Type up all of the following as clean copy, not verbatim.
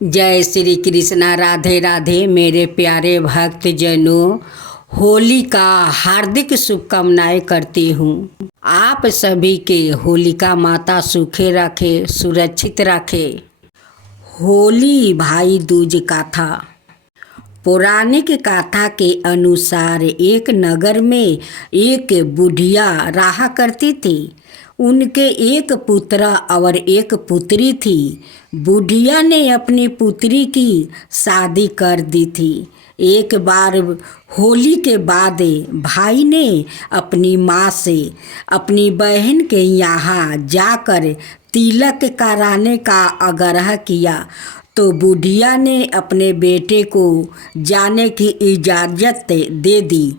जय श्री कृष्णा। राधे राधे मेरे प्यारे भक्त जनों, होली का हार्दिक शुभकामनाएं करती हूँ। आप सभी के होलिका माता सुखे रखे, सुरक्षित रखे। होली भाई दूज का था। पौराणिक कथा के अनुसार एक नगर में एक बुढ़िया रहा करती थी। उनके एक पुत्र और एक पुत्री थी। बुढ़िया ने अपनी पुत्री की शादी कर दी थी। एक बार होली के बाद भाई ने अपनी माँ से अपनी बहन के यहाँ जाकर तिलक कराने का आग्रह किया तो बुढ़िया ने अपने बेटे को जाने की इजाज़त दे दी।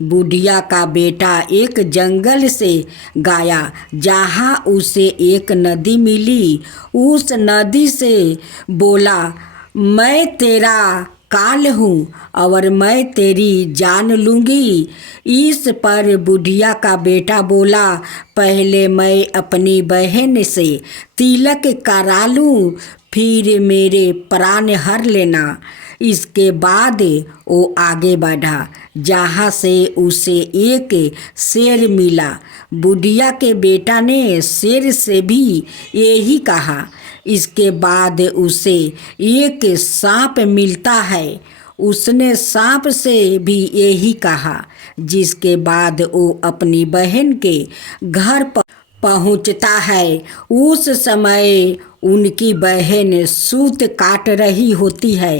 बुढ़िया का बेटा एक जंगल से गया जहाँ उसे एक नदी मिली। उस नदी से बोला, मैं तेरा काल हूँ और मैं तेरी जान लूँगी। इस पर बुढ़िया का बेटा बोला, पहले मैं अपनी बहन से तिलक करा लूँ, फिर मेरे प्राण हर लेना। इसके बाद वो आगे बढ़ा जहाँ से उसे एक शेर मिला। बुढ़िया के बेटा ने शेर से भी यही कहा। इसके बाद उसे एक सांप मिलता है। उसने सांप से भी यही कहा। जिसके बाद वो अपनी बहन के घर पर पहुंचता है। उस समय उनकी बहन सूत काट रही होती है।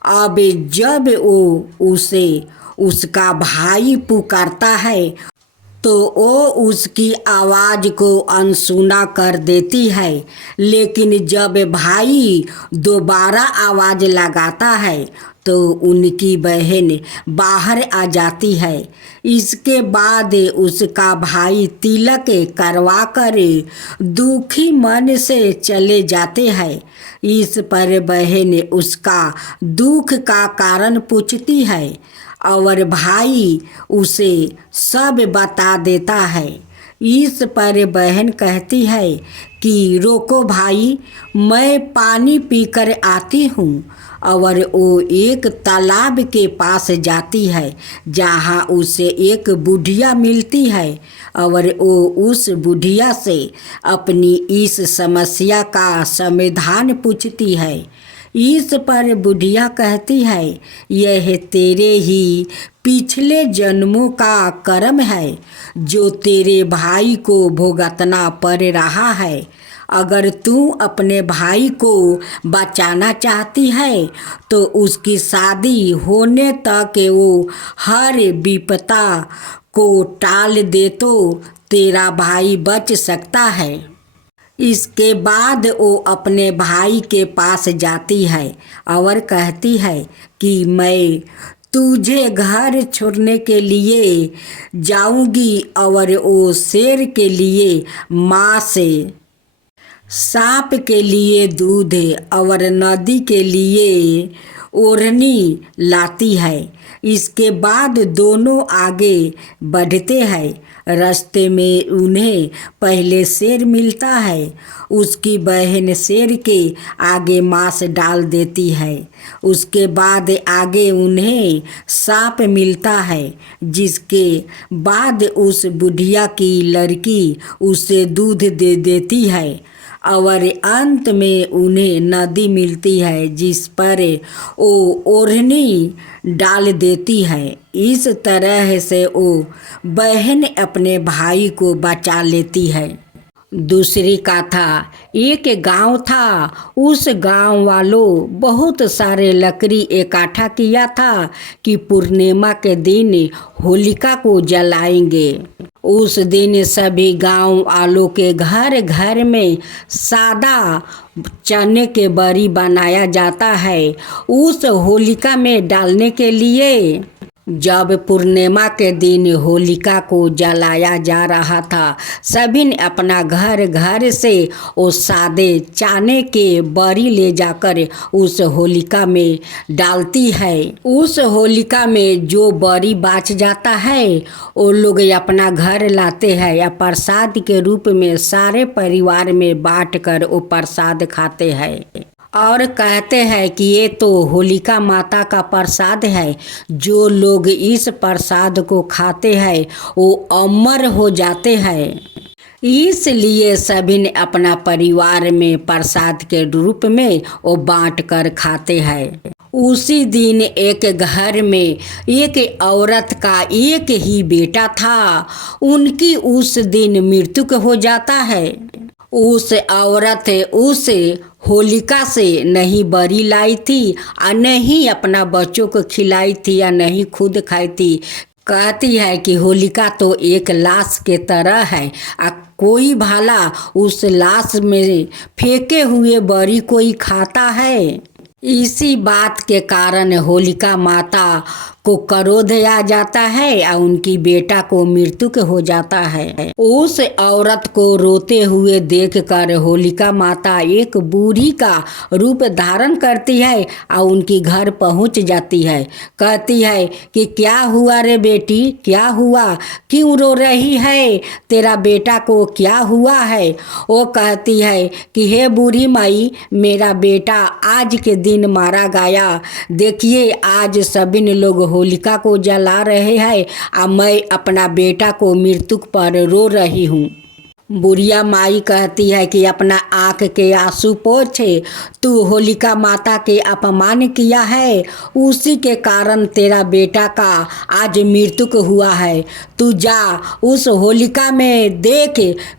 अब जब वो उसे उसका भाई पुकारता है तो वो उसकी आवाज़ को अनसुना कर देती है। लेकिन जब भाई दोबारा आवाज़ लगाता है तो उनकी बहन बाहर आ जाती है। इसके बाद उसका भाई तिलक करवा कर दुखी मन से चले जाते हैं। इस पर बहन उसका दुख का कारण पूछती है और भाई उसे सब बता देता है। इस पर बहन कहती है कि रोको भाई, मैं पानी पीकर आती हूँ। और वो एक तालाब के पास जाती है जहाँ उसे एक बुढ़िया मिलती है और वो उस बुढ़िया से अपनी इस समस्या का समाधान पूछती है। इस पर बुढ़िया कहती है, यह तेरे ही पिछले जन्मों का कर्म है जो तेरे भाई को भुगतना पड़ रहा है। अगर तू अपने भाई को बचाना चाहती है तो उसकी शादी होने तक वो हर विपदा को टाल दे तो तेरा भाई बच सकता है। इसके बाद वो अपने भाई के पास जाती है और कहती है कि मैं तुझे घर छोड़ने के लिए जाऊंगी और वो शेर के लिए माँ से, सांप के लिए दूध और नदी के लिए ओढ़नी लाती है। इसके बाद दोनों आगे बढ़ते हैं। रास्ते में उन्हें पहले शेर मिलता है। उसकी बहन शेर के आगे मांस डाल देती है। उसके बाद आगे उन्हें सांप मिलता है। जिसके बाद उस बुढ़िया की लड़की उसे दूध दे देती है और अंत में उन्हें नदी मिलती है जिस पर वो ओढ़नी डाल देती है। इस तरह से वो बहन अपने भाई को बचा लेती है। दूसरी कथा, एक गांव था। उस गांव वालों बहुत सारे लकड़ी इकट्ठा किया था कि पूर्णिमा के दिन होलिका को जलाएंगे। उस दिन सभी गांव वालों के घर घर में सादा चने के बरी बनाया जाता है उस होलिका में डालने के लिए। जब पूर्णिमा के दिन होलिका को जलाया जा रहा था, सभी ने अपना घर घर से वो सादे चने के बरी ले जाकर उस होलिका में डालती है। उस होलिका में जो बरी बच जाता है वो लोग अपना घर लाते हैं या प्रसाद के रूप में सारे परिवार में बांट कर वो प्रसाद खाते हैं। और कहते हैं कि ये तो होलिका माता का प्रसाद है। जो लोग इस प्रसाद को खाते हैं वो अमर हो जाते हैं। इसलिए सभी ने अपना परिवार में प्रसाद के रूप में वो बांट कर खाते हैं। उसी दिन एक घर में एक औरत का एक ही बेटा था। उनकी उस दिन मृत्यु हो जाता है। उस औरत उस होलिका से नहीं बरी लाई थी और नहीं अपना बच्चों को खिलाई थी या नहीं खुद खाई थी। कहती है कि होलिका तो एक लाश के तरह है, कोई भला उस लाश में फेंके हुए बरी कोई खाता है। इसी बात के कारण होलिका माता को क्रोध आ जाता है और उनकी बेटा को मृत्यु हो जाता है। उस औरत को रोते हुए देखकर होलिका माता एक बूढ़ी का रूप धारण करती है और उनकी घर पहुंच जाती है। कहती है कि क्या हुआ रे बेटी, क्या हुआ, क्यों रो रही है, तेरा बेटा को क्या हुआ है। वो कहती है कि हे बूढ़ी माई, मेरा बेटा आज के दिन मारा गया। देखिए आज सभी लोग होलिका को जला रहे हैं और मैं अपना बेटा को मृत्यु पर रो रही हूँ। बुढ़िया माई कहती है कि अपना आँख के आंसू पोंछे, तू होलिका माता के अपमान किया है, उसी के कारण तेरा बेटा का आज मृत्यु हुआ है। तू जा उस होलिका में देख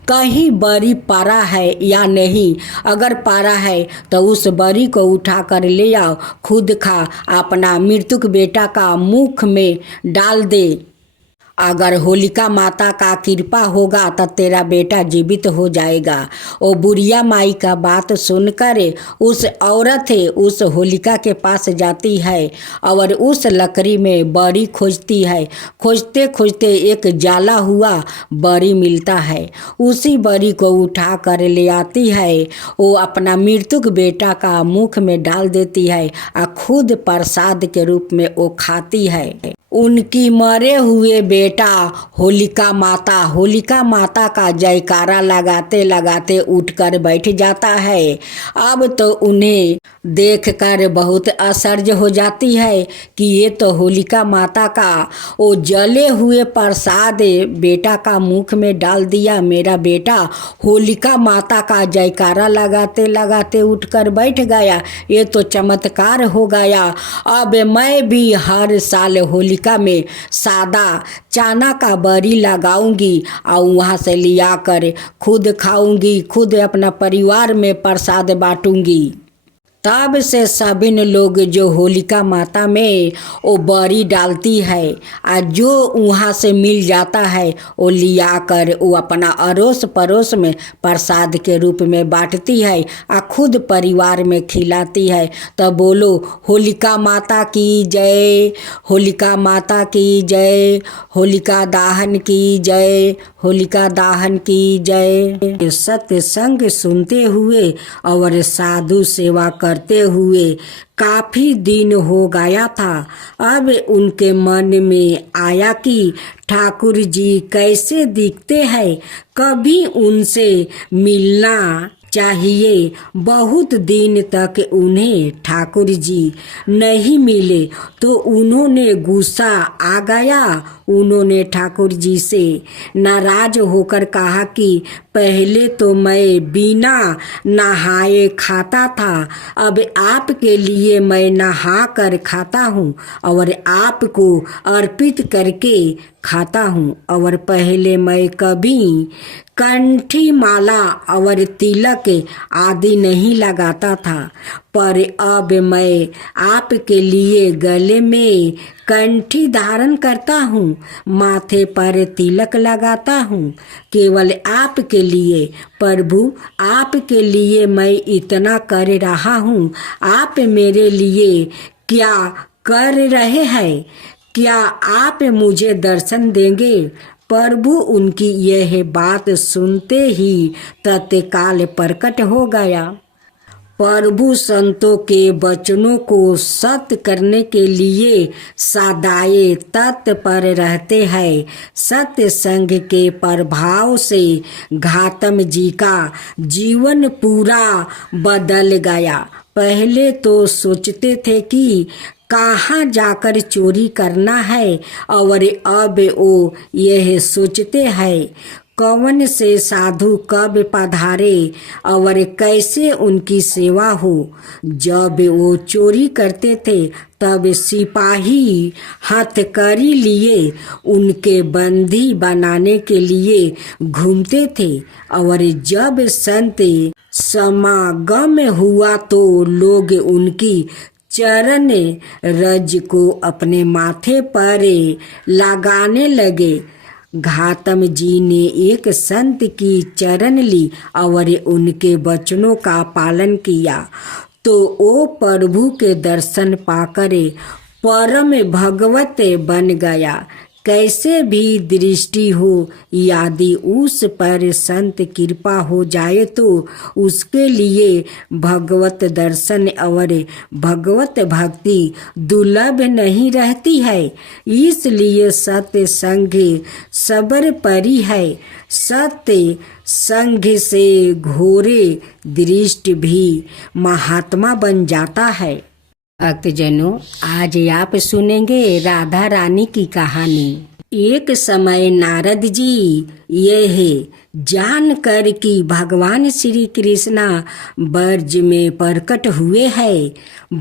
कहीं बरी पड़ा है या नहीं। अगर पड़ा है तो उस बरी को उठा कर ले आओ, खुद खा, अपना मृतक बेटा का मुख में डाल दे। अगर होलिका माता का कृपा होगा तो तेरा बेटा जीवित हो जाएगा। वो बुढ़िया माई का बात सुनकर उस औरत उस होलिका के पास जाती है और उस लकड़ी में बरी खोजती है। खोजते खोजते एक जाला हुआ बरी मिलता है। उसी बरी को उठा कर ले आती है। वो अपना मृतक बेटा का मुख में डाल देती है और खुद प्रसाद के रूप में वो खाती है। उनकी मरे हुए बेटा होलिका माता का जयकारा लगाते लगाते उठकर बैठ जाता है। अब तो उन्हें देखकर बहुत आश्चर्य हो जाती है कि ये तो होलिका माता का वो जले हुए प्रसाद बेटा का मुख में डाल दिया। मेरा बेटा होलिका माता का जयकारा लगाते लगाते उठकर बैठ गया। ये तो चमत्कार हो गया। अब मैं भी हर साल होलिका में सादा चना का बरी लगाऊंगी और वहाँ से लिया कर खुद खाऊंगी, खुद अपना परिवार में प्रसाद बांटूंगी। तब से सभी लोग जो होलिका माता में वो बरी डालती है और जो वहाँ से मिल जाता है वो लिया कर वो अपना अड़ोस पड़ोस में प्रसाद के रूप में बांटती है और खुद परिवार में खिलाती है। तो बोलो होलिका माता की जय, होलिका माता की जय, होलिका दाहन की जय, होलिका दाहन की जय। सत्संग सुनते हुए और साधु सेवा करते हुए काफी दिन हो गया था। अब उनके मन में आया कि ठाकुर जी कैसे दिखते हैं, कभी उनसे मिलना चाहिए। बहुत दिन तक उन्हें ठाकुर जी नहीं मिले तो उन्होंने गुस्सा आ गया। उन्होंने ठाकुर जी से नाराज होकर कहा कि पहले तो मैं बिना नहाए खाता था, अब आपके लिए मैं नहा कर खाता हूँ और आपको अर्पित करके खाता हूँ। और पहले मैं कभी कंठी माला और तिलक आदि नहीं लगाता था, पर अब मैं आपके लिए गले में कंठी धारण करता हूँ, माथे पर तिलक लगाता हूँ, केवल आपके लिए। प्रभु आपके लिए मैं इतना कर रहा हूँ, आप मेरे लिए क्या कर रहे हैं? क्या आप मुझे दर्शन देंगे? प्रभु उनकी यह बात सुनते ही तत्काल प्रकट हो गया। प्रभु संतों के वचनों को सत्य करने के लिए सदाए तत्पर रहते हैं। सत्य संग के प्रभाव से घातम जी का जीवन पूरा बदल गया। पहले तो सोचते थे कि कहाँ जाकर चोरी करना है, और अब वो यह सोचते हैं कौन से साधु कब पधारे और कैसे उनकी सेवा हो। जब वो चोरी करते थे तब सिपाही हथकड़ी लिए उनके बंदी बनाने के लिए घूमते थे, और जब संत समागम हुआ तो लोग उनकी चरण रज को अपने माथे पर लगाने लगे। घातम जी ने एक संत की चरण ली और उनके वचनों का पालन किया तो वो प्रभु के दर्शन पाकर परम भगवत बन गया। कैसे भी दृष्टि हो यदि उस पर संत कृपा हो जाए तो उसके लिए भगवत दर्शन और भगवत भक्ति दुर्लभ नहीं रहती है। इसलिए सत्य संग सबर परी है। सत्य संग से घोरे दृष्टि भी महात्मा बन जाता है। भक्तजनों, आज आप सुनेंगे राधा रानी की कहानी। एक समय नारद जी यह जान कर कि भगवान श्री कृष्णा ब्रज में प्रकट हुए हैं,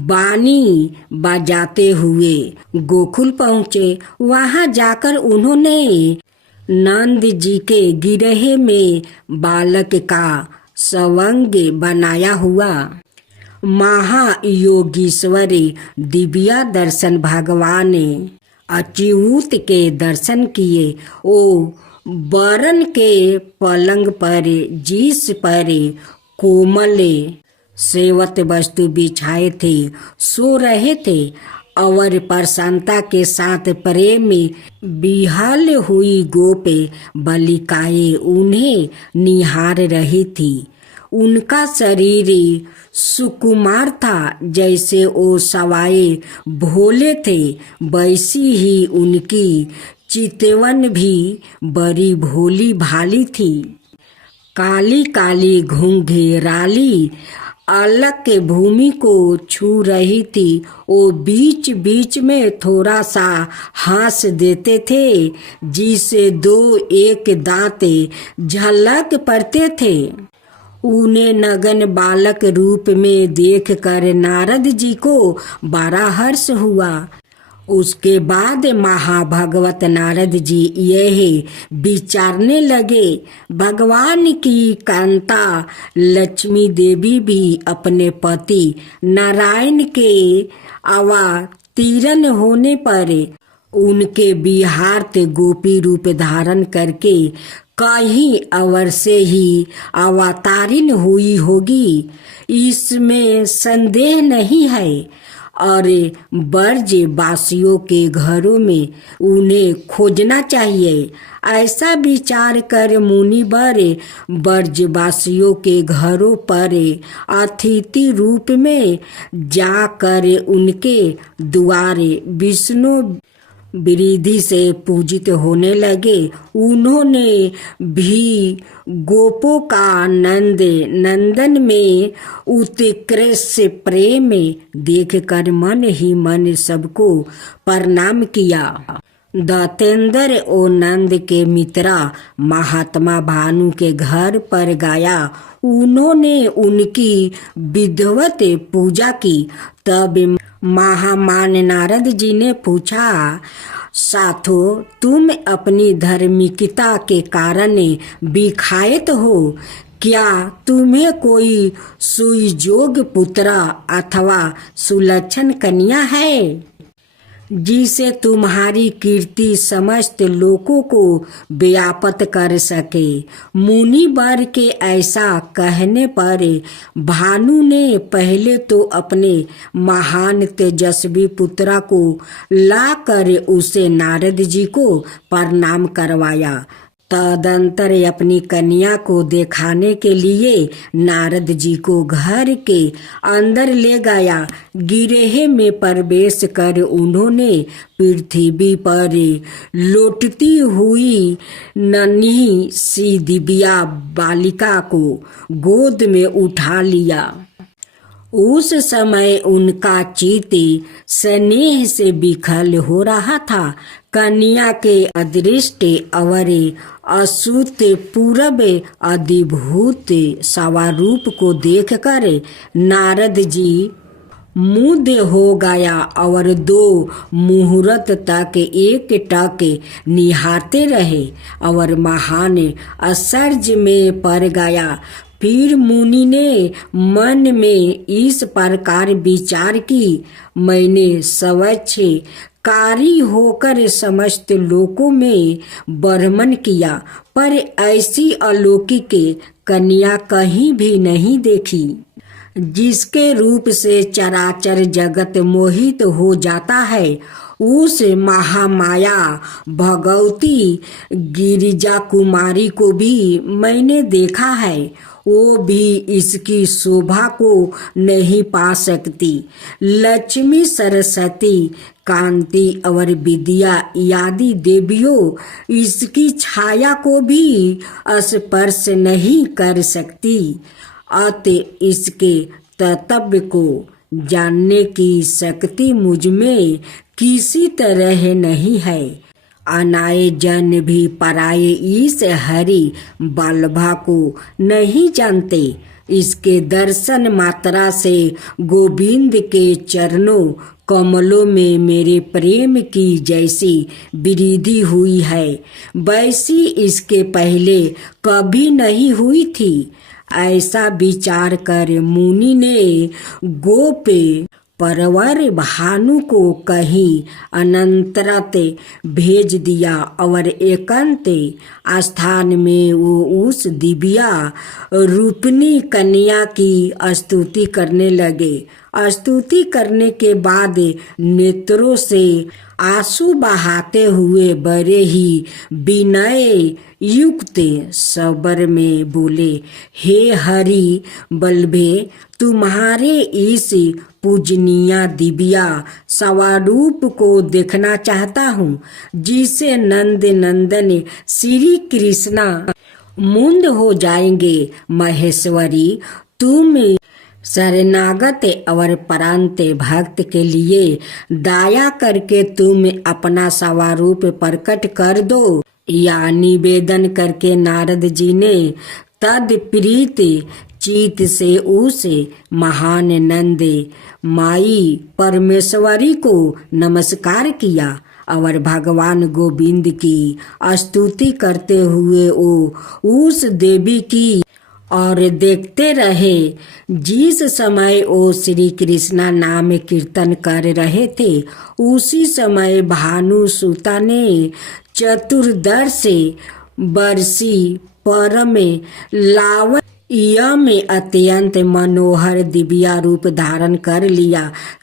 बानी बजाते हुए गोकुल पहुँचे। वहाँ जाकर उन्होंने नंद जी के गिरहे में बालक का सवंग बनाया हुआ महायोगीश्वरी दिव्या दर्शन भगवान अच्युत के दर्शन किए। ओ वरण के पलंग पर जिस पर कोमल सेवत वस्तु बिछाए थे सो रहे थे और प्रसन्नता के साथ प्रेम में बिहाल हुई गोप बालिकाएं उन्हें निहार रही थी। उनका शरीर सुकुमार था, जैसे वो सवाए भोले थे वैसी ही उनकी चितवन भी बड़ी भोली भाली थी। काली काली घुंघराली अलग के भूमि को छू रही थी। वो बीच बीच में थोड़ा सा हंस देते थे जिसे दो एक दांत झलक पड़ते थे। उन्हें नगन बालक रूप में देखकर नारद जी को बड़ा हर्ष हुआ। उसके बाद महाभगवत नारद जी यह विचारने लगे, भगवान की कांता लक्ष्मी देवी भी अपने पति नारायण के अवतीर्ण होने पर उनके विहार्थ गोपी रूप धारण करके कहीं अवर से ही अवतारिण हुई होगी, इसमें संदेह नहीं है। और ब्रज वासियों के घरों में उन्हें खोजना चाहिए। ऐसा विचार कर मुनि वर ब्रजवासियों के घरों पर अतिथि रूप में जाकर उनके द्वारे विष्णु विधि से पूजित होने लगे। उन्होंने भी गोपों का नंदन में उत्कृष्ट प्रेम देखकर मन ही मन सबको प्रणाम किया। दत्तेंद्र ओ नंद के मित्रा महात्मा भानु के घर पर गया। उन्होंने उनकी विधिवत पूजा की। तब महामान नारद जी ने पूछा, साथो तुम अपनी धार्मिकता के कारण विख्यात हो, क्या तुम्हें कोई सुयोग्य पुत्र अथवा सुलक्षण कन्या है जिसे तुम्हारी कीर्ति समस्त लोगों को व्याप्त कर सके। मुनि वर के ऐसा कहने पर भानु ने पहले तो अपने महान तेजस्वी पुत्र को लाकर उसे नारद जी को प्रणाम करवाया। तदंतर अपनी कन्या को दिखाने के लिए नारद जी को घर के अंदर ले गया। गिरहे में प्रवेश कर उन्होंने पृथ्वी पर लौटती हुई नन्ही सी दिव्या बालिका को गोद में उठा लिया। उस समय उनका चित्त स्नेह से विकल हो रहा था। कन्या के अदृष्ट और असूत पूर्व अधिभूत स्वरूप को देखकर नारद जी मुग्ध हो गया और 2 मुहूर्त तक एक टक निहारते रहे और महान आश्चर्य में पड़ गया। फिर मुनि ने मन में इस प्रकार विचार की, मैंने स्वच्छकारी होकर समस्त लोकों में भ्रमण किया, पर ऐसी अलौकिक कन्या कहीं भी नहीं देखी जिसके रूप से चराचर जगत मोहित हो जाता है। उस महामाया भगवती गिरिजा कुमारी को भी मैंने देखा है, वो भी इसकी शोभा को नहीं पा सकती। लक्ष्मी, सरस्वती, कांति और विद्या आदि देवियों इसकी छाया को भी स्पर्श नहीं कर सकती। अतः इसके तत्व को जानने की शक्ति मुझ में किसी तरह नहीं है। अनाए जन भी पराये इस हरि वल्लभा को नहीं जानते। इसके दर्शन मात्रा से गोविंद के चरणों कमलों में मेरे प्रेम की जैसी वृद्धि हुई है, वैसी इसके पहले कभी नहीं हुई थी। ऐसा विचार कर मुनि ने गोप परवर भानु को कहीं अनंतरत भेज दिया और एकांत स्थान में वो उस दिव्या रूपनी कन्या की स्तुति करने लगे। स्तुति करने के बाद नेत्रों से आंसू बहाते हुए बड़े ही विनय युक्त स्वर में बोले, हे हरि वल्लभे, तुम्हारे इस पूजनीय दिव्या स्वरूप को देखना चाहता हूँ, जिसे नंद नंदन श्री कृष्णा मुग्ध हो जाएंगे। महेश्वरी, तुम शरणागत और परांत भक्त के लिए दया करके तुम अपना स्वरूप प्रकट कर दो। या निवेदन करके नारद जी ने तदप्रीत चित से उस महान नंद माई परमेश्वरी को नमस्कार किया और भगवान गोविंद की स्तुति करते हुए वो उस देवी की और देखते रहे। जिस समय वो श्री कृष्णा नाम कीर्तन कर रहे थे, उसी समय भानु सुता ने चतुर्दश वर्षी परम लावण्य में अत्यंत मनोहर दिव्या रूप धारण कर लिया।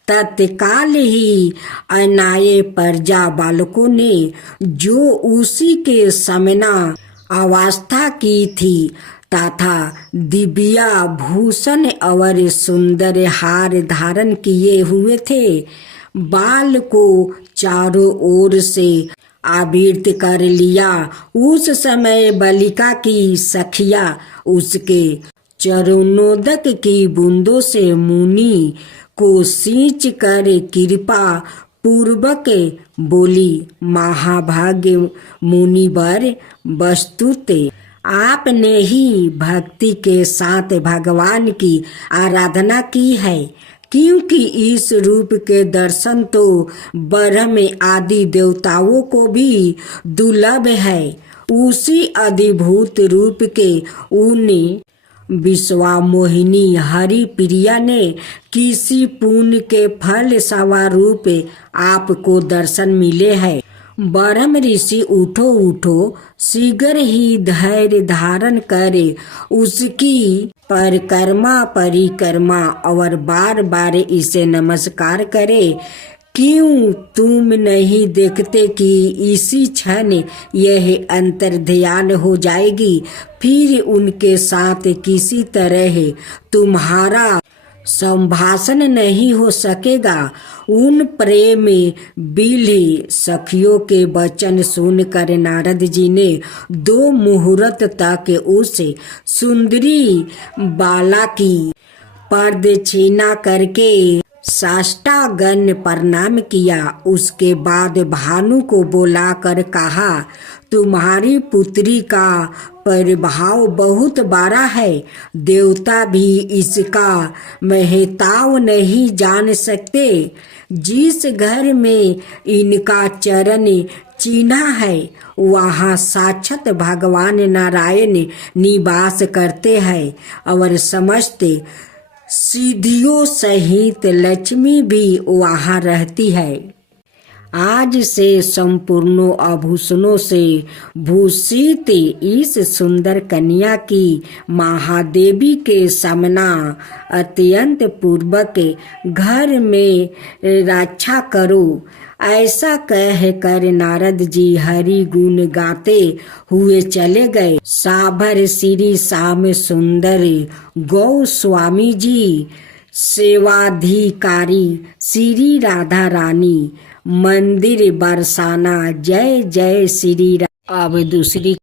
तत्काल ही अनाये प्रजा बालकों ने जो उसी के समना अवस्था की थी तथा दिव्या भूषण और सुंदर हार धारण किए हुए थे, बाल को चारों ओर से आवृत कर लिया। उस समय बालिका की सखिया उसके चरणोदक की बूंदों से मुनि को सींच कर कृपा पूर्वक बोली, महाभाग्य मुनिवर, वस्तुत आपने ही भक्ति के साथ भगवान की आराधना की है, क्योंकि इस रूप के दर्शन तो ब्रह्म आदि देवताओं को भी दुर्लभ है। उसी अधिभूत रूप के उन विश्वामोहिनी हरि प्रिया ने किसी पुण्य के फल स्वरूप आपको दर्शन मिले हैं। ब्रह्म ऋषि, उठो उठो, शीघ्र ही धैर्य धारण करे, उसकी परिक्रमा और बार बार इसे नमस्कार करे। क्यों तुम नहीं देखते कि इसी क्षण यह अंतर्ध्यान हो जाएगी, फिर उनके साथ किसी तरह तुम्हारा संभाषण नहीं हो सकेगा। उन प्रेम बिल्ही सखियों के वचन सुनकर नारद जी ने 2 मुहूर्त तक उस सुंदरी बाला की प्रदक्षिणा करके साष्टांग प्रणाम किया। उसके बाद भानु को बुलाकर कहा, तुम्हारी पुत्री का प्रभाव बहुत बड़ा है, देवता भी इसका महत्व नहीं जान सकते। जिस घर में इनका चरण चिन्ह है वहाँ साक्षात भगवान नारायण निवास करते हैं और समस्त सिद्धियों सहित लक्ष्मी भी वहाँ रहती है। आज से संपूर्ण आभूषणों से भूषित इस सुंदर कन्या की महादेवी के सामना अत्यंत पूर्वक घर में रक्षा करो। ऐसा कहकर नारद जी हरि गुण गाते हुए चले गए। साभर श्री श्याम सुंदर गोस्वामी जी, सेवाधिकारी श्री राधा रानी, मंदिर बरसाना, जय जय श्री राम। अब दूसरी